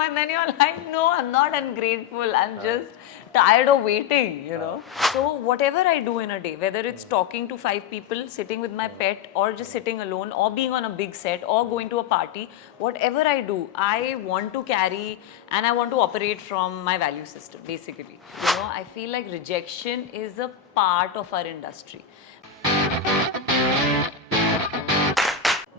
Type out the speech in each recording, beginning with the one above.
And then you're like, no, I'm not ungrateful. I'm just tired of waiting, you know. So whatever I do in a day, whether it's talking to 5 people, sitting with my pet, or just sitting alone, or being on a big set, or going to a party, whatever I do, I want to carry and I want to operate from my value system, basically. You know, I feel like rejection is a part of our industry.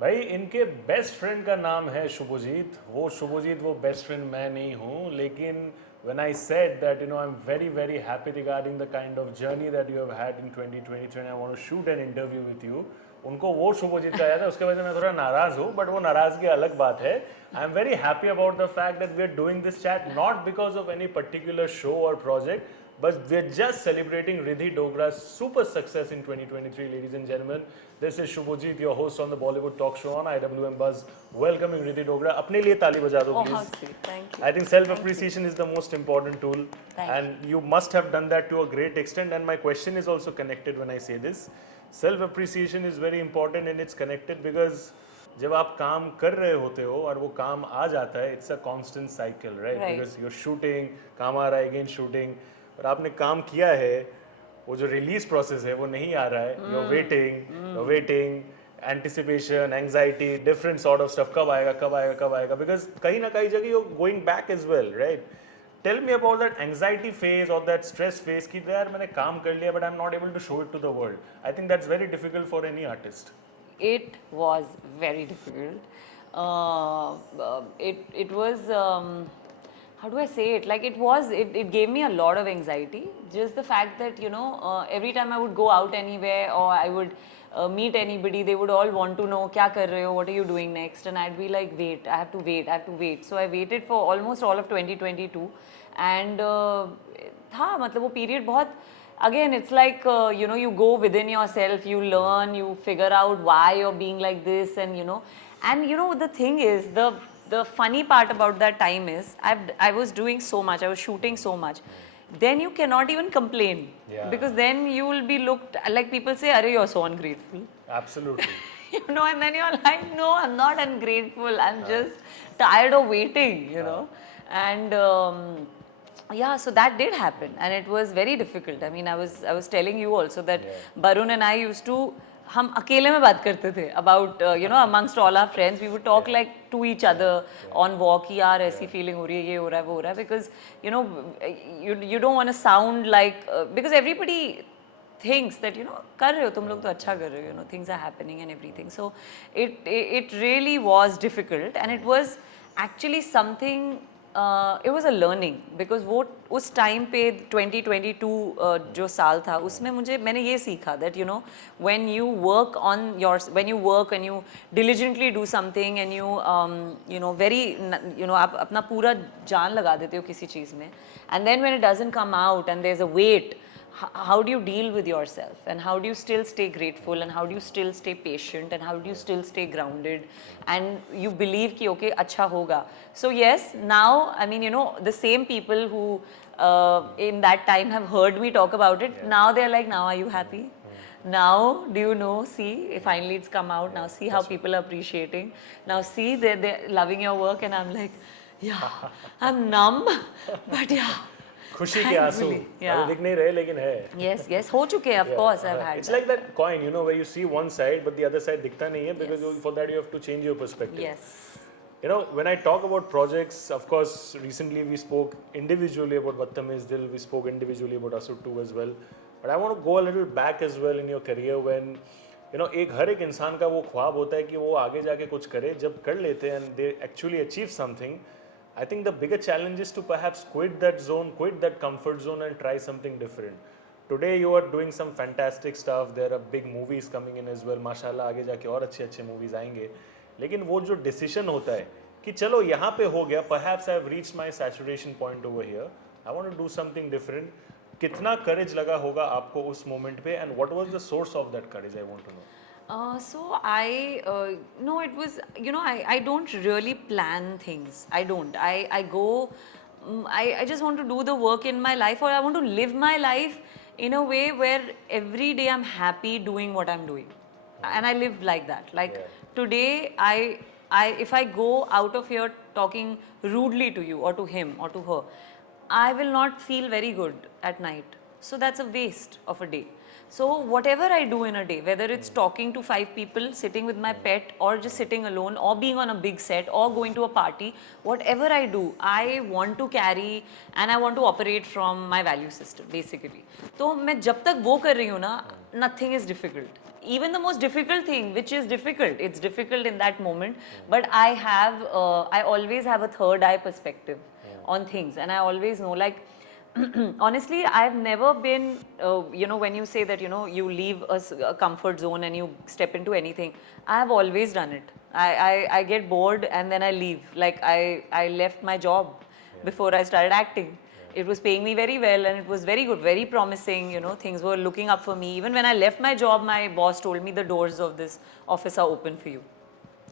भाई इनके best friend का नाम है शुभजीत. वो best friend मैं नहीं हूँ, लेकिन when I said that I'm very happy regarding the kind of journey that you have had in 2023 and I want to shoot an interview with you, उनको वो शुभजीत का याद है. उसके वजह से मैं थोड़ा नाराज हूँ, बट वो नाराजगी अलग बात है. I am very happy about the fact that we are doing this chat not because of any particular show or project, but we are just celebrating Ridhi Dogra's super success in 2023, ladies and gentlemen. This is Shubhajit, your host on the Bollywood talk show on IWMBuzz, welcoming Ridhi Dogra. अपने लिए ताली बजा दो, please. Oh, how sweet. Thank you. I think self-appreciation is the most important tool, Thank you must have done that to a great extent. And my question is also connected when I say this. Self-appreciation is very important and it's connected because जब आप काम कर रहे होते हो और वो काम आ जाता है, it's a constant cycle, right? Because you're shooting, काम आ रहा है, again shooting, और आपने काम किया है, वो जो रिलीज प्रोसेस है वो नहीं आ रहा है. you're waiting, anticipation, anxiety, different sort of stuff. कब आएगा, because कहीं ना कहीं जगह you're going back as well, right? Tell me about that anxiety phase or that stress phase कि यार मैंने काम कर लिया but I'm not able to show it to the world. I think that's very difficult for any artist. It was very difficult. It was, how do I say it? Like it gave me a lot of anxiety. Just the fact that, every time I would go out anywhere or I would meet anybody, they would all want to know, kya kar rahe ho, what are you doing next? And I'd be like, wait, I have to wait. So I waited for almost all of 2022. And मतलब वो period बहुत, again, it's like, you go within yourself, you learn, you figure out why you're being like this, and the thing is, the funny part about that time is, I was doing so much, I was shooting so much, then you cannot even complain, because then you will be looked, like people say, Arey, you're so ungrateful. Absolutely. And then you're like, no, I'm not ungrateful, I'm just tired of waiting, and yeah, so that did happen, and it was very difficult. I mean, I was telling you also that Barun and I used to, हम अकेले में बात करते थे about amongst all our friends, we would talk like to each other on walk कि यार ऐसी feeling हो रही है, ये हो रहा है, वो हो रहा है, because you don't want to sound like because everybody thinks that कर रहे हो तुम लोग तो अच्छा कर रहे हो, things are happening and everything. So it really was difficult, and it was actually something. It was a learning, because वो उस time पे 2022 जो साल था, उसमें मैंने ये सीखा that when you work and you diligently do something and you very आप अपना पूरा जान लगा देते हो किसी चीज़ में, and then when it doesn't come out and there's a wait, how do you deal with yourself, and how do you still stay grateful, and how do you still stay patient, and how do you still stay grounded, and you believe कि okay अच्छा होगा. So yes, now I mean the same people who in that time have heard me talk about it, now they're like, now are you happy? Now do you know, see, finally it's come out, now see how people are appreciating, now see they're loving your work, and I'm like, yeah, I'm numb, but yeah. खुशी के आंसू अभी दिख नहीं रहे, लेकिन है. Yes, हो चुके हैं, of course I've had. It's like that coin, where you see one side but the other side दिखता नहीं है, because for that you have to change your perspective. Yes. When I talk about projects, of course, recently we spoke individually about Battamiz Dil, we spoke individually about Asur 2 as well. But I want to go a little back as well in your career when, हर एक इंसान का वो ख्वाब होता है कि वो आगे जाके कुछ करे. जब कर लेते हैं and they actually achieve something, I think the bigger challenge is to perhaps quit that zone, quit that comfort zone and try something different. Today you are doing some fantastic stuff. There are big movies coming in as well. माशाल्लाह आगे जाके और अच्छे movies आएंगे. लेकिन वो जो decision होता है कि चलो यहाँ पे हो गया, perhaps I have reached my saturation point over here. I want to do something different. कितना courage लगा होगा आपको उस moment पे, and what was the source of that courage? I want to know. So no, it was, I don't really plan things. I don't. I go, I just want to do the work in my life, or I want to live my life in a way where every day I'm happy doing what I'm doing. And I live like that. Like today, if I go out of here talking rudely to you or to him or to her, I will not feel very good at night. So that's a waste of a day. So whatever I do in a day, whether it's talking to 5 people, sitting with my pet, or just sitting alone, or being on a big set, or going to a party, whatever I do, I want to carry and I want to operate from my value system, basically. So मैं जब तक वो कर रही हूँ ना, nothing is difficult. Even the most difficult thing, which is difficult, it's difficult in that moment, but I always have a third eye perspective on things, and I always know, like, honestly, I've never been, when you say that, you leave a comfort zone and you step into anything, I've always done it. I get bored and then I leave. Like, I left my job before I started acting. It was paying me very well and it was very good, very promising, things were looking up for me. Even when I left my job, my boss told me the doors of this office are open for you.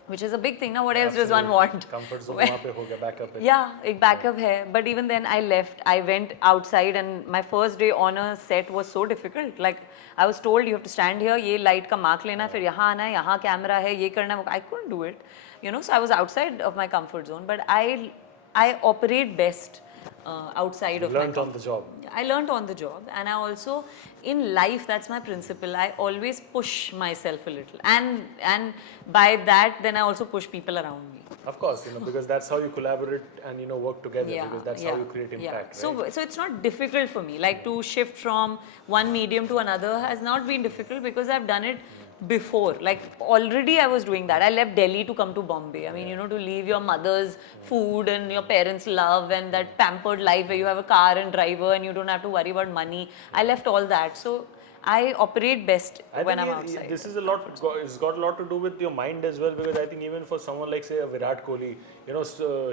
Which is a big thing. Now, what else does one want? Comfort zone वहाँ पे हो गया, backup है. Yeah, एक backup है. But even then, I left. I went outside, and my first day on a set was so difficult. Like, I was told you have to stand here. ये light का mark लेना है, फिर यहाँ आना है, यहाँ camera है, ये करना है. I couldn't do it. So I was outside of my comfort zone. But I operate best outside of my learned on the job. I learned on the job, and I also, in life, that's my principle. I always push myself a little, and by that, then I also push people around me. Of course, because that's how you collaborate and work together. Yeah, because that's how you create impact. Yeah. Right? So it's not difficult for me. Like, to shift from one medium to another has not been difficult because I've done it before. Like, already I was doing that. I left Delhi to come to Bombay. I mean, to leave your mother's food and your parents' love and that pampered life where you have a car and driver and you don't have to worry about money. I left all that. So I operate best when I'm outside. This is it's got a lot to do with your mind as well, because I think even for someone like, say, a Virat Kohli,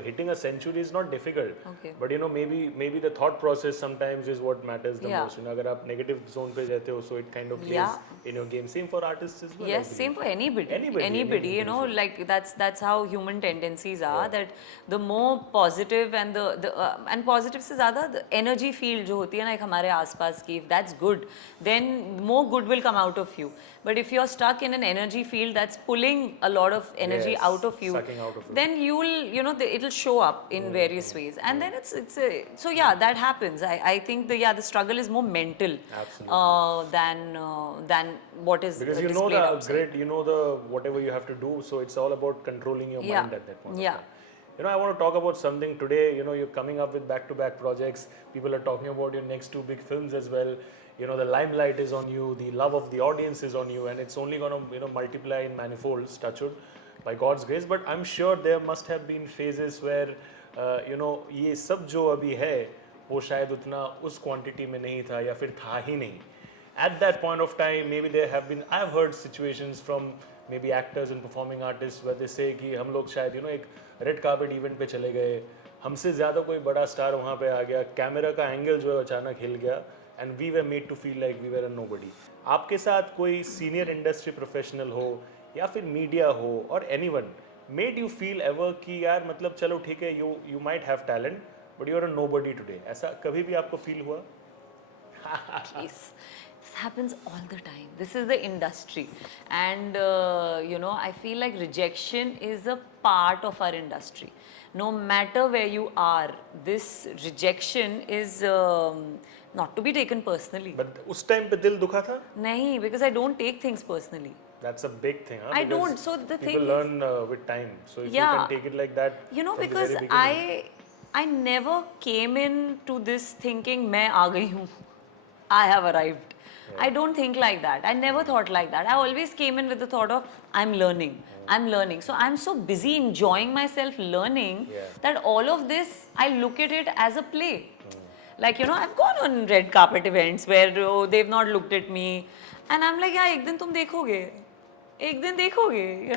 hitting a century is not difficult. Okay. But maybe the thought process sometimes is what matters the most. अगर आप negative zone पे जाते हो, so it kind of plays in your game. Same for artists as well. Yes, same for anybody. Like, that's how human tendencies are. That the more positive and and positive से ज़्यादा the energy field जो होती है ना एक हमारे आसपास की, if that's good, then more good will come out of you. But if you're stuck in an energy field that's pulling a lot of energy out of you, sucking out of you, then it'll show up in various ways. And then so yeah, that happens. I think the struggle is more mental than what is because displayed outside. whatever you have to do, so it's all about controlling your mind at that point. Yeah. I want to talk about something today. You're coming up with back-to-back projects. People are talking about your next 2 big films as well. The limelight is on you, the love of the audience is on you, and it's only going to multiply in manifolds, touch wood, by God's grace. But I'm sure there must have been phases where ये सब जो अभी है वो शायद उतना उस quantity में नहीं था या फिर था ही नहीं. At that point of time, maybe there have been, I've heard situations from maybe actors and performing artists where they say कि हम लोग शायद एक रेड कार्पेट इवेंट पे चले गए, हमसे ज़्यादा कोई बड़ा स्टार वहाँ पे आ गया, कैमरा का एंगल जो है अचानक हिल गया, and we were made to feel like we were a nobody. आपके साथ कोई सीनियर इंडस्ट्री प्रोफेशनल हो या फिर मीडिया हो और anyone made you feel ever कि यार मतलब चलो ठीक है, you might have talent but you are a nobody today, ऐसा कभी भी आपको फील हुआ? Please. This happens all the time. This is the industry, and I feel like rejection is a part of our industry. No matter where you are, this rejection is not to be taken personally. But उस time पे दिल दुखा था? नहीं, because I don't take things personally. That's a big thing, huh? I don't. So the thing people learn with time. So if you can take it like that, because I never came into this thinking मैं आ गई हूँ, I have arrived. I don't think like that. I never thought like that. I always came in with the thought of I'm learning. So I'm so busy enjoying myself learning that all of this, I look at it as a play. Like, I've gone on red carpet events where they've not looked at me. And I'm like, yeah, ek din tum dekhoge. Ek din dekhoge.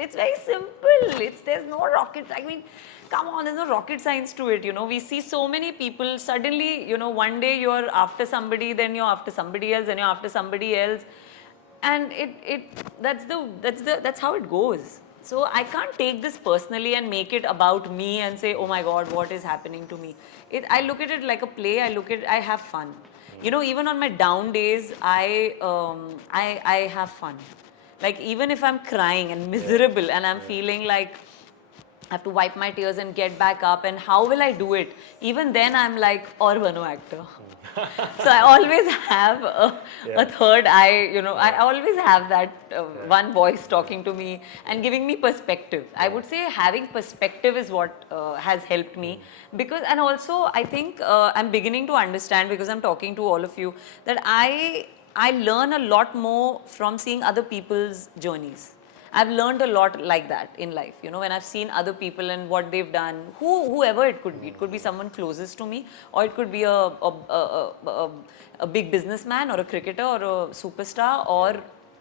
It's very simple. There's no rocket. I mean, come on, there's no rocket science to it. We see so many people suddenly, one day you're after somebody, then you're after somebody else, then you're after somebody else. And that's how it goes. So I can't take this personally and make it about me and say, oh my God, what is happening to me? I look at it like a play. I have fun. Even on my down days, I have fun. Like, even if I'm crying and miserable and I'm feeling like I have to wipe my tears and get back up, and how will I do it? Even then I'm like, or bano actor. So I always have a third eye, you know, I always have that one voice talking to me and giving me perspective. I would say having perspective is what has helped me, because, and also I think I'm beginning to understand, because I'm talking to all of you, that I learn a lot more from seeing other people's journeys. I've learned a lot like that in life, you know, when I've seen other people and what they've done, whoever it could be. It could be someone closest to me, or it could be a big businessman, or a cricketer, or a superstar, or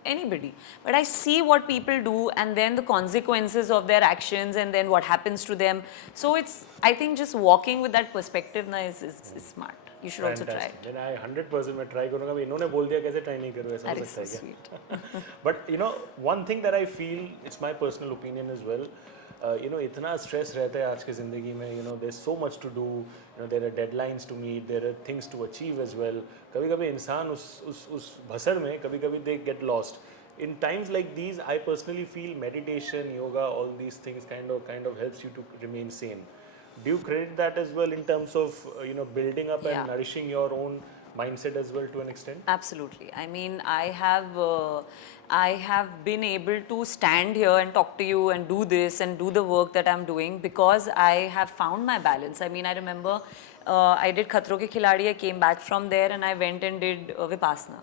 anybody. But I see what people do, and then the consequences of their actions, and then what happens to them. So it's, I think just walking with that perspective na is smart. You should also try it. Then I 100% मैं try करूँगा. मैं इन्होंने बोल दिया कैसे try नहीं करूँ, ऐसा हो सकता है क्या? But you know, one thing that I feel, it's my personal opinion as well. You know, इतना stress रहता है आज की ज़िंदगी में. You know, there's so much to do. You know, there are deadlines to meet. There are things to achieve as well. कभी-कभी इंसान उस भसड़ में कभी-कभी they get lost. In times like these, I personally feel meditation, yoga, all these things kind of helps you to remain sane. Do you credit that as well in terms of you know, building up and nourishing your own mindset as well to an extent? Absolutely. I mean, I have been able to stand here and talk to you and do this and do the work that I'm doing because I have found my balance. I mean, I remember I did Khatron Ke Khiladi. I came back from there and I went and did Vipassana.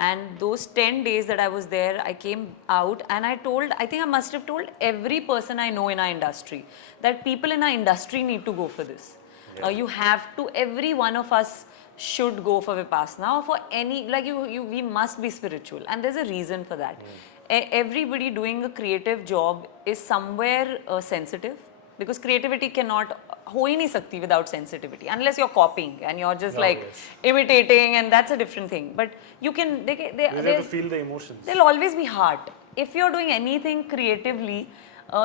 And those 10 days that I was there, I came out and I think I must have told every person I know in our industry that people in our industry need to go for this. You have to, every one of us should go for Vipassana or for any, like we must be spiritual. And there's a reason for that. Everybody doing a creative job is somewhere sensitive, because creativity cannot ho hi nahi sakti without sensitivity, unless you're copying and you're just imitating, and that's a different thing. But you can, they have to feel the emotions. There'll always be heart. If you're doing anything creatively,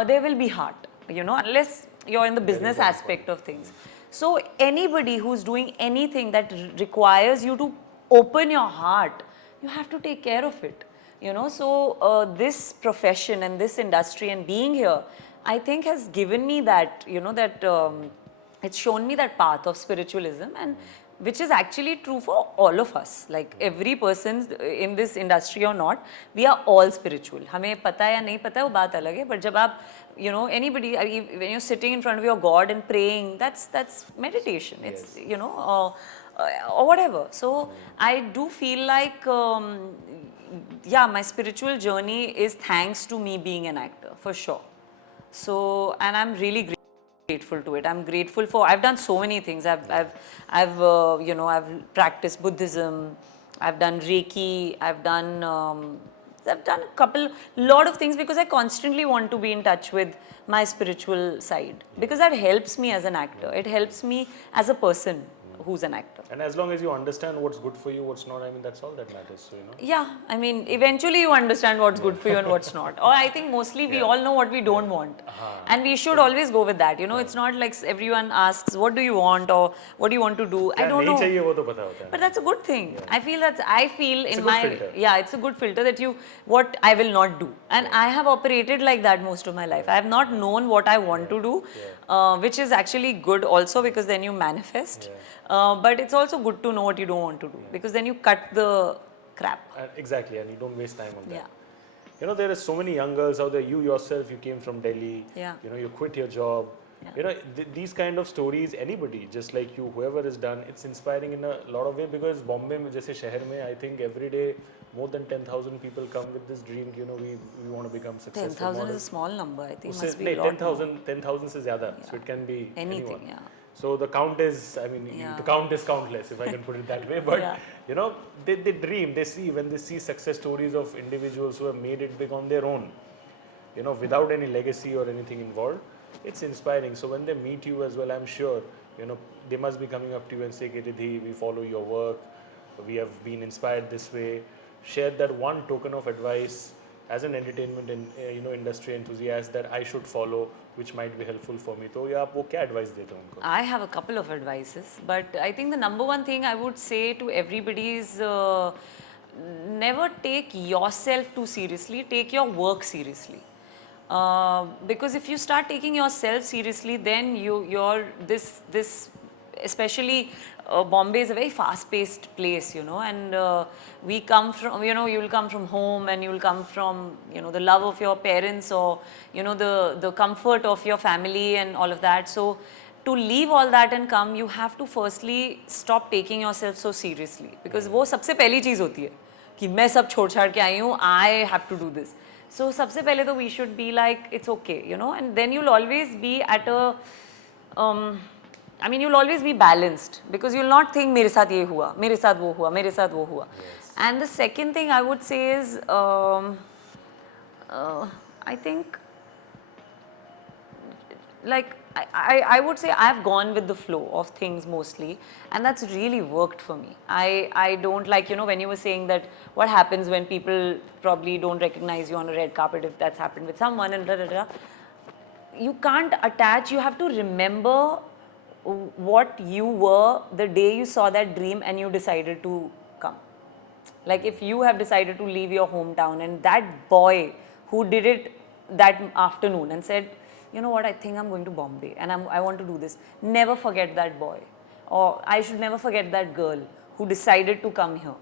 there will be heart, you know, unless you're in the business aspect of things. So anybody who's doing anything that requires you to open your heart, you have to take care of it, you know. So this profession and this industry and being here, I think has given me that, you know, that it's shown me that path of spiritualism, and which is actually true for all of us. Like every person in this industry or not, we are all spiritual. हमें पता है या नहीं पता है वो बात अलग है. But जब आप, you know, anybody, when you're sitting in front of your God and praying, that's meditation. It's, you know, or whatever. So I do feel like, yeah, my spiritual journey is thanks to me being an actor, for sure. So, and I'm really grateful to it. I'm grateful for, I've done so many things. You know, I've practiced Buddhism, I've done Reiki, I've done a lot of things, because I constantly want to be in touch with my spiritual side, because that helps me as an actor. It helps me as a person who's an actor. And as long as you understand what's good for you, what's not, I mean, that's all that matters. So, you know. Yeah, I mean, eventually you understand what's good for you and what's not. Or I think mostly we all know what we don't want. And we should always go with that. You know, it's not like everyone asks, what do you want, or what do you want to do? I don't know. But that's a good thing. I feel in my, it's a good filter that what I will not do. And I have operated like that most of my life. I have not known what I want to do, which is actually good also, because then you manifest. But it's also good to know what you don't want to do, because then you cut the crap. Exactly, and you don't waste time on that. Yeah. You know, there are so many young girls out there. You yourself, you came from Delhi. Yeah. You know, you quit your job. Yeah. You know, these kind of stories, anybody, just like you, whoever is done, it's inspiring in a lot of ways, because Bombay, jaise shahar mein, I think every day more than 10,000 people come with this dream. You know, we want to become successful. 10,000 is a small number. I think it must be a lot 10,000 is zyada, so it can be anything. Anyone. So the count is, I mean, the count is countless, if I can put it that way. But, you know, they dream, when they see success stories of individuals who have made it big on their own, you know, without any legacy or anything involved, it's inspiring. So when they meet you as well, I'm sure, you know, they must be coming up to you and say, Ridhi, we follow your work, we have been inspired this way. Share that one token of advice as an entertainment industry enthusiast that I should follow, which might be helpful for me. So, yeah, what advice do you have? I have a couple of advices, but I think the number one thing I would say to everybody is never take yourself too seriously, take your work seriously. Because if you start taking yourself seriously, then you're this especially Bombay is a very fast-paced place, you know, and we come from, you know, you will come from home and you will come from, you know, the love of your parents or, you know, the comfort of your family and all of that. So to leave all that and come, you have to firstly stop taking yourself so seriously, because वो सबसे पहली चीज़ होती है कि मैं सब छोड़ छाड़ के आई हूँ, I have to do this. So सबसे पहले तो we should be like it's okay, you know, and then you'll always be at a I mean you'll always be balanced, because you'll not think मेरे साथ ये हुआ, मेरे साथ वो हुआ, मेरे साथ वो हुआ. And the second thing I would say is I think like I would say I've gone with the flow of things mostly, and that's really worked for me. I don't like, you know, when you were saying that what happens when people probably don't recognize you on a red carpet, if that's happened with someone and da da da. You can't attach, you have to remember what you were the day you saw that dream and you decided to come. Like if you have decided to leave your hometown and that boy who did it that afternoon and said, you know what, I think I'm going to Bombay and I want to do this. Never forget that boy. Or I should never forget that girl who decided to come here.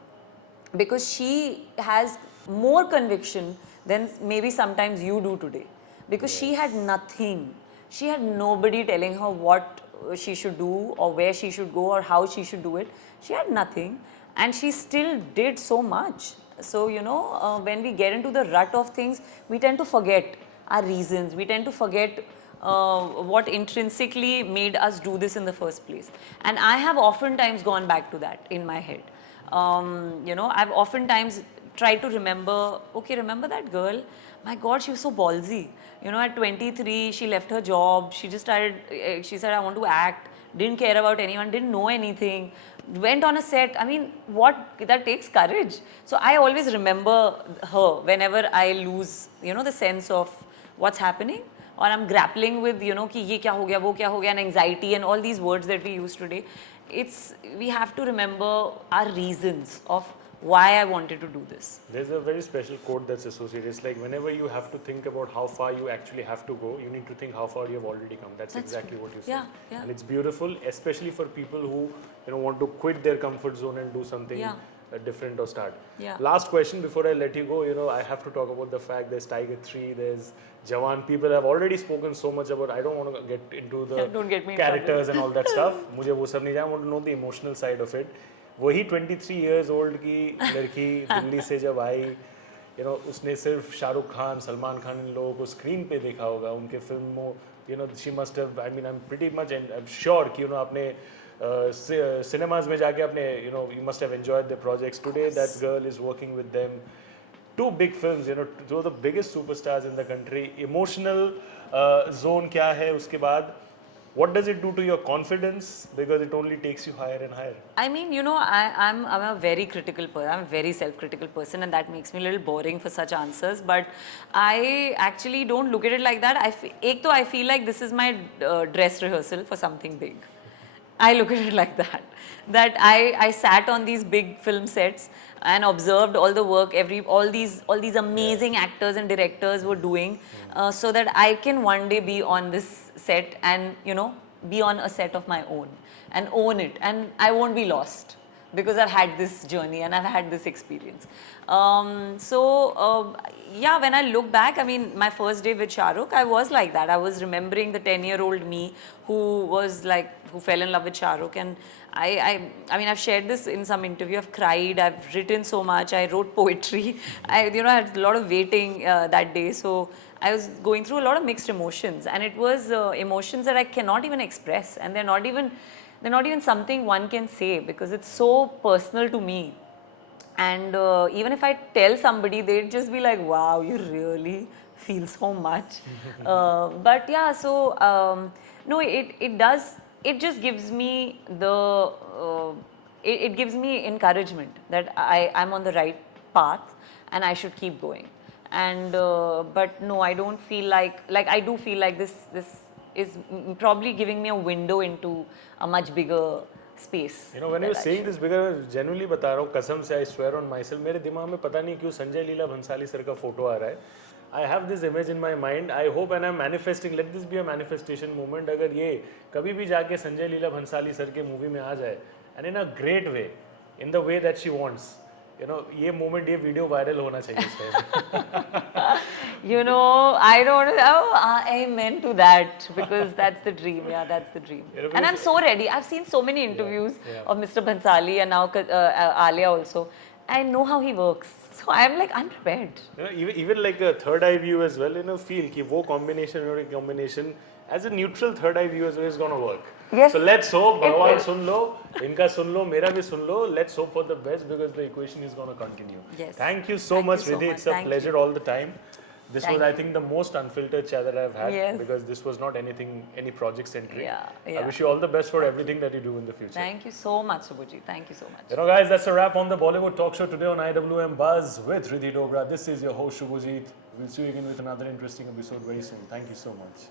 Because she has more conviction than maybe sometimes you do today. Because she had nothing. She had nobody telling her what she should do or where she should go or how she should do it. She had nothing. And she still did so much. So, you know, when we get into the rut of things, we tend to forget our reasons. We tend to forget what intrinsically made us do this in the first place. And I have oftentimes gone back to that in my head. You know, I've oftentimes tried to remember, okay, remember that girl? My God, she was so ballsy. You know, at 23, she left her job. She just started, she said, I want to act. Didn't care about anyone, didn't know anything. Went on a set. I mean, that takes courage. So I always remember her whenever I lose, you know, the sense of what's happening, or I'm grappling with, you know, ki ye kya ho gaya, wo kya ho gaya, and anxiety and all these words that we use today. We have to remember our reasons of why I wanted to do this. There's a very special quote that's associated. It's like whenever you have to think about how far you actually have to go, you need to think how far you have already come. That's exactly what you said. Yeah, yeah. And it's beautiful, especially for people who, you know, want to quit their comfort zone and do something different or start. Yeah. Last question before I let you go, you know, I have to talk about the fact there's Tiger 3, there's Jawan. People have already spoken so much about, I don't want to get into the Don't get me characters and all that stuff. मुझे वो सब नहीं जानना. I want to know the emotional side of it. वही 23 years old की लड़की दिल्ली से जब आई, you know, उसने सिर्फ शाहरुख खान, सलमान खान इन लोगों को स्क्रीन पे देखा होगा उनके फिल्मों, you know, she must have, I mean, I'm pretty much, and I'm sure कि, you know, आपने cinemas में जाके आपने, you know, you must have enjoyed the projects. Today that girl is working with them. Two big films, you know, two of the biggest superstars in the country. Emotional zone क्या है उसके बाद? What does it do to your confidence? Because it only takes you higher and higher. I mean, you know, I'm a very critical person. I'm a very self-critical person, and that makes me a little boring for such answers. But I actually don't look at it like that. Ek to I feel like this is my dress rehearsal for something big. I look at it like that. That I sat on these big film sets and observed all the work all these amazing actors and directors were doing, so that I can one day be on this set and, you know, be on a set of my own and own it, and I won't be lost because I've had this journey and I've had this experience. Yeah, when I look back, I mean, my first day with Shah Rukh, I was like that. I was remembering the 10-year-old me who fell in love with Shah Rukh, and I mean, I've shared this in some interview. I've cried. I've written so much. I wrote poetry. I had a lot of waiting that day, so I was going through a lot of mixed emotions, and it was emotions that I cannot even express, and they're not even something one can say because it's so personal to me. And even if I tell somebody, they'd just be like, wow, you really feel so much. But yeah, so no, it does. It just gives me it gives me encouragement that I'm on the right path and I should keep going. And but no, I don't feel like I do feel like this is probably giving me a window into a much bigger space. You know, when you're saying this, because genuinely बता रहा हूँ, कसम से, I swear on myself, मेरे दिमाग में पता नहीं क्यों संजय लीला भंसाली सर का फोटो आ रहा है. I have this image in my mind. I hope and I'm manifesting. Let this be a manifestation moment. अगर ये कभी भी जाके संजय लीला भंसाली सर के मूवी में आ जाए, and in a great way, in the way that she wants, you know, ये moment, ये video viral होना चाहिए इस time. You know, I don't know. Amen to that, because that's the dream. Yeah, that's the dream. You know, And I'm so ready. I've seen so many interviews of Mr. Bhansali and now Alia also. I know how he works. So I'm like, I'm prepared. You know, even like a third eye view as well, you know, feel कि वो combination और एक combination as a neutral third eye view as well is going to work. Yes. So let's hope, भगवान सुन लो, इनका सुन लो, मेरा भी सुन लो. Let's hope for the best because the equation is going to continue. Yes. Thank you so much, Ridhi. It's a pleasure all the time. This was, I think, the most unfiltered chat that I've had because this was not any project centric. Yeah. I wish you all the best for everything that you do in the future. Thank you so much, Subhuji. Thank you so much. You know, guys, that's a wrap on the Bollywood Talk Show today on IWMBuzz with Ridhi Dogra. This is your host, Shubhajit. We'll see you again with another interesting episode very soon. Thank you so much.